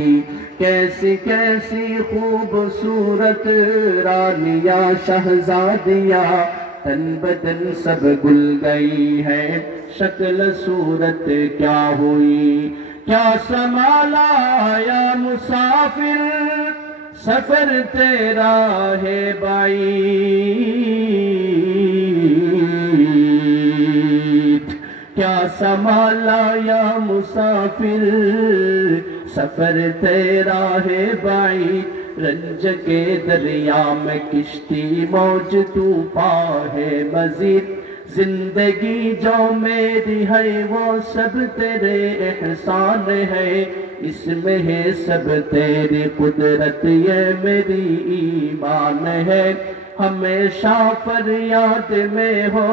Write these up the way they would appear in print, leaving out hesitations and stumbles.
कैसी कैसी खूबसूरत रानिया शहजादिया, तन बदन सब गुल गई है, शक्ल सूरत क्या हुई। क्या संभाला या मुसाफिर, सफर तेरा है बाईद। क्या संभाला या मुसाफिर, सफर तेरा है बाईद। रंज के दरिया में किश्ती मौज तूफान है मजीद। जिंदगी जो मेरी है वो सब तेरे एहसान है, इसमें है सब तेरी कुदरत ये मेरी ईमान है। हमेशा फरियाद में हो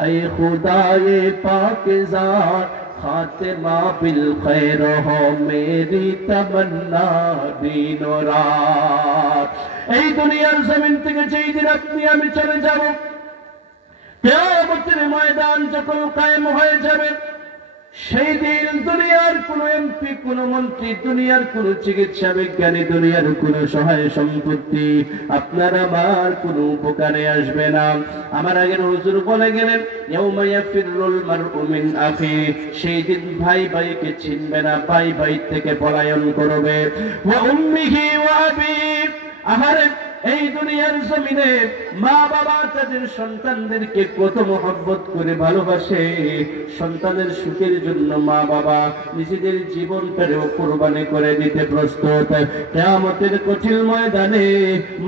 ऐ खुदाए पाकिज़ात, खातिमा बिल खैर हो मेरी तमन्ना दिनो रात। এই দুনিয়ার জমিন থেকে যেই দিন আপনি আমি চলে যাব, কিয়ামতের ময়দান যখন কায়েম হয়ে যাবে, সেই দিন দুনিয়ার কোন এমপি, কোন মন্ত্রী, দুনিয়ার কোন চিকিৎসা বিজ্ঞানী, দুনিয়ার কোন সহায় সম্পত্তি আপনার আমার কোন উপকারে আসবে না। আমার আগের হুজুর বলে গেলেন, ইয়াউমা ইয়াফিরুল মারউ মিন আখি, সেই দিন ভাই ভাইকে চিনবে না, ভাই ভাই থেকে পলায়ন করবে। ওয়া উম্মিহি ওয়া আবি, আমার এই দুনিয়ার জমিনে মা বাবা তাদের সন্তানদেরকে কত মহব্বত করে ভালোবাসে, সন্তানের সুখের জন্য মা বাবা নিজেদের জীবনটাও কুরবানি করে দিতে প্রস্তুত। কিয়ামতের কঠিন ময়দানে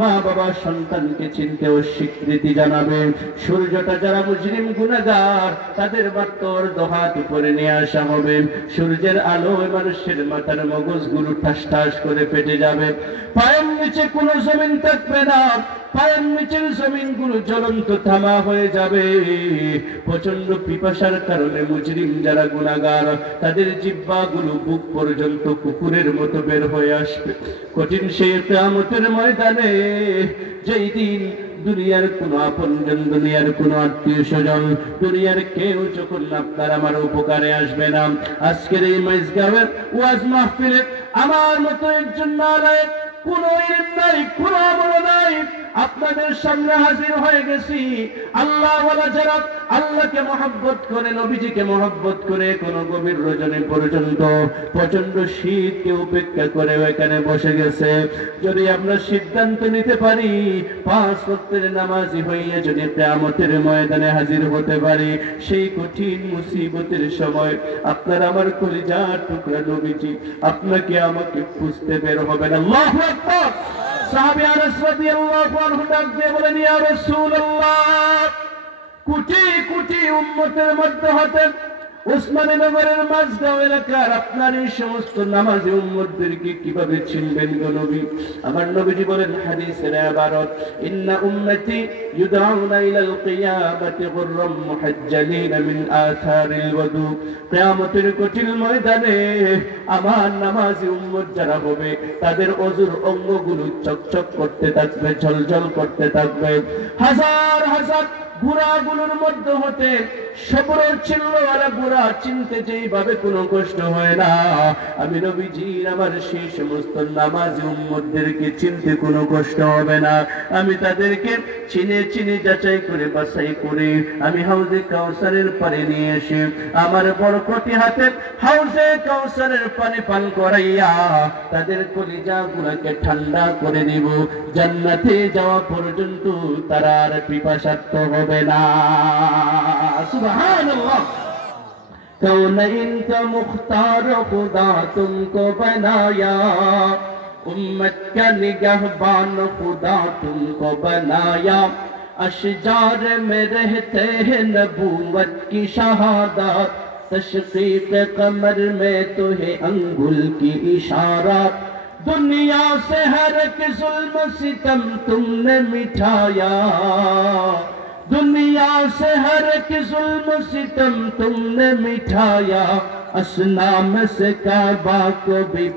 মা বাবা সন্তানকে চিনতে ও স্বীকৃতি জানাবে। সূর্যটা যারা মুজরিম গুনাহগার তাদের মাত্র দহাত উপরে নিয়ে আসা হবে। সূর্যের আলোয় মানুষের মাথার মগজগুলো ঠাস ঠাস করে ফেটে যাবে। পায়ের নিচে কোনো জমিন থাকবে না, পায়ের নিচের জমিনগুলো জ্বলন্ত থামা হয়ে যাবে। প্রচন্ড পিপাসার কারণে মুজরিম যারা গুনাহগার তাদের জিহ্বাগুলো বুক পর্যন্ত কুকুরের মতো বের হয়ে আসবে। কঠিন সেই কিয়ামতের ময়দানে, যেই দিন দুনিয়ার কোন আপনজন, দুনিয়ার কোন আত্মীয় স্বজন, দুনিয়ার কেউ যখন আপনার আমার উপকারে আসবে না। আজকের এই মাইজগাঁওয়ের ওয়াজ মাহফিলে আমার মতো একজন নালায়েক, কোন ইলম নাই, কোন আমল নাই, আপনাদের সামনে হাজির হয়ে গেছি। আল্লাহ ওয়ালা যারা আল্লাহকে মহব্বত করে, নবীজিকে মহব্বত করে, কোন গভীর রজনী পর্যন্ত প্রচন্ড শীতকে উপেক্ষা করে এখানে বসে গেছে। যদি আমরা সিদ্ধান্ত নিতে পারি 5 ওয়াক্তের নামাজি হইয়া যদি কিয়ামতের ময়দানে হাজির হতে পারি, সেই কঠিন মুসিবতের সময় আপনার আমার কলিজার টুকরা নবীজি আপনাকে আমাকে খুঁজতে বের হবেন। আল্লাহু আকবার। সাহাবী আনাস রাদিয়াল্লাহু আনহু ডাক দিয়ে বলেন, ইয়া রাসূলুল্লাহ, কোটি কোটি উম্মতের মধ্যে হতে উসমানীনগরের মাঝগাঁও এলাকার আপনার এই সমস্ত নামাজি উম্মতদেরকে কিভাবে চিনবেন গো নবী? আমার নবীজি বলেন হাদিসের ইবারত, ইন্না উম্মতি ইউদআউনা ইলাল কিয়ামাতি গুররাম মুহাজ্জালিনা মিন আথারিল ওযু। কিয়ামতের কঠিন ময়দানে আমার নামাজি উম্মত যারা হবে তাদের ওযুর অঙ্গগুলো চকচক করতে থাকবে, ঝলঝল করতে থাকবে। হাজার হাজার গুনাহগুলোর মধ্যে হতে সবর চিল্লওয়ালা গুনাহ চিনতে যেইভাবে কোনো কষ্ট হয় না, আমি নবীজির আমার সেই সমস্ত নামাজি উম্মতদেরকে চিনতে কোনো কষ্ট হবে না। আমি তাদেরকে চিনে চিনে যাচাই করে বাছাই করে আমি হাউজে কাউসারের পানি নিয়ে এসে আমার বরকতি হাতে হাউজে কাউসারের পানি পান করাইয়া তাদের কলিজা গুনাকে ঠান্ডা করে দিব। জান্নাতে যাওয়া পর্যন্ত তারা আর পিপাসার্ত হবে না। সুবহানাল্লাহ। कौन का मुख्तार खुदा तुमको बनाया, उम्मत का निगहबान खुदा तुमको बनाया। अशजार में रहते हैं नबूवत की शहादत, तशकीक कमर में तो है अंगुल की इशारत। दुनिया से हर एक जुल्म सितम तुमने मिटाया, दुनिया से हर एक जुल्म सितम तुमने मिटाया। असनाम से काबा को भी